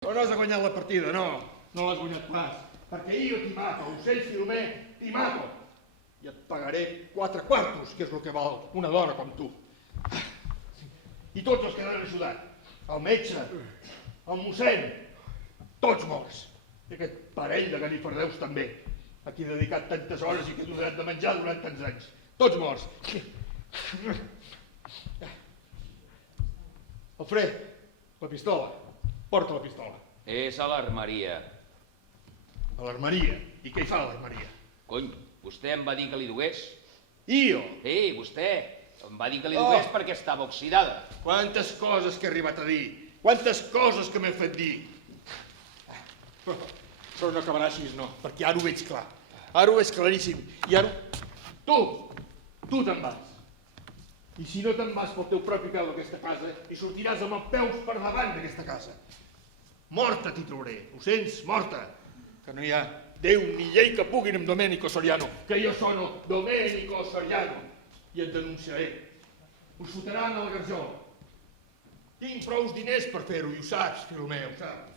Però no has guanyat la partida, no. No l'has guanyat pas. Perquè jo t'hi mato, ocell Filomé, t'hi mato. I et pagaré 4 quartos, que és el que val una dona com tu. I tots els que t'han ajudat. El metge, el mossèn, tots morts. I aquest parell de ganifardeus també, a qui he dedicat tantes hores i que he donat de menjar durant tants anys. Tots morts. Alfred, la pistola. Porta la pistola. És a l'armeria. A l'armeria? I què hi fa a l'armeria? Cony, vostè em va dir que li dugués? Jo? Sí, vostè. Em va dir que li dugués perquè estava oxidada. Quantes coses que he arribat a dir. Quantes coses que m'he fet dir. Però no acabarà així, no, perquè ara ho veig clar. Ara ho veig claríssim. I ara... Tu te'n vas. I si no te'n vas pel teu propi peu d'aquesta casa, i sortiràs amb els peus per davant d'aquesta casa. Morta t'hi trobaré, ho sents? Morta. Que no hi ha Déu ni llei que puguin amb Domenico Soriano, que jo sono Domenico Soriano. I et denunciaré. Us fotran a la garjola. Tinc prous diners per fer-ho, i ho saps, Filomé, ho saps.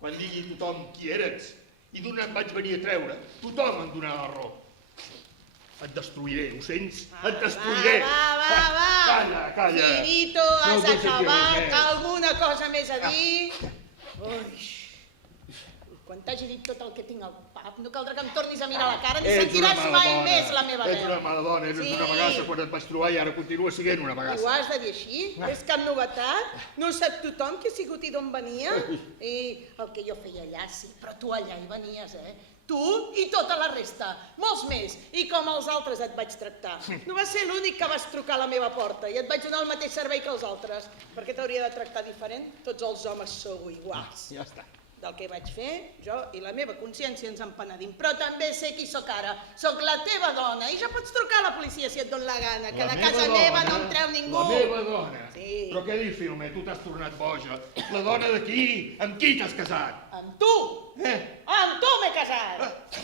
Quan digui tothom qui eres i d'on em vaig venir a treure, tothom em donarà la raó. Et destruiré, ho sents? Et destruiré! Va! Calla! Finito, has acabat? Alguna cosa més a dir? Ui, quan t'hagi dit tot el que tinc al pap, no caldrà que em tornis a mirar a la cara ni sentiràs mai més la meva veu. Ets una mala dona, eres una bagassa quan et vaig trobar i ara continua sent una bagassa. I ho has de dir així? És cap novetat? No sap tothom qui ha sigut i d'on venia? I el que jo feia allà, sí, però tu allà hi venies, Tu i tota la resta, molts més. I com els altres et vaig tractar. No vas ser l'únic que vas trucar a la meva porta i et vaig donar el mateix servei que els altres. Per què t'hauria de tractar diferent? Tots els homes sou iguals. Ja està. Del que vaig fer, jo i la meva consciència ens en penedim. Però també sé qui sóc ara. Sóc la teva dona i ja pots trucar a la policia si et dona la gana, que de casa meva no en treu ningú. La meva dona? Sí. Però què dius, Filomé? Tu t'has tornat boja. La dona d'aquí, amb qui t'has casat? Amb tu! Amb tu m'he casat!